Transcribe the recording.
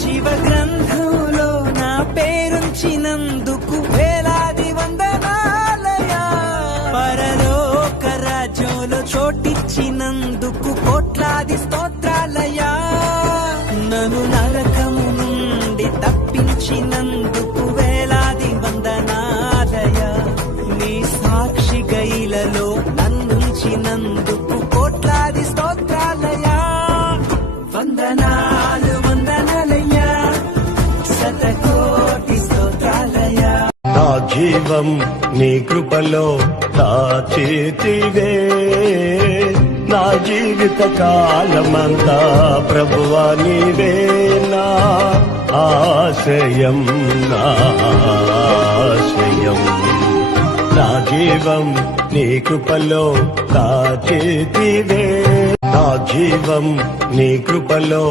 జీవ గ్రంథంలో నా పేరుంచినందుకు వేలాది వందనాలయా. పరలోక రాజ్యంలో చోటిచ్చినందుకు కోట్లాది స్తోత్రాలయా. నన్ను నరకము నుండి తప్పించినందుకు వేలాది వందనాలయా. నీ సాక్షి గైలలో నన్నుంచినందుకు కోట్లాది స్తోత్రాలయా. వందనాలు వందనాలయ్యా, శతకోటి స్తోత్రాలయ్యా. నా జీవం నీ కృపలో దాచితివే, నా జీవిత కాలమంతా ప్రభువా నీవే నా ఆశ్రయం, నా ఆశ్రయం. నా జీవం నీ కృపలో దాచితివే, నా జీవం నీ కృపలో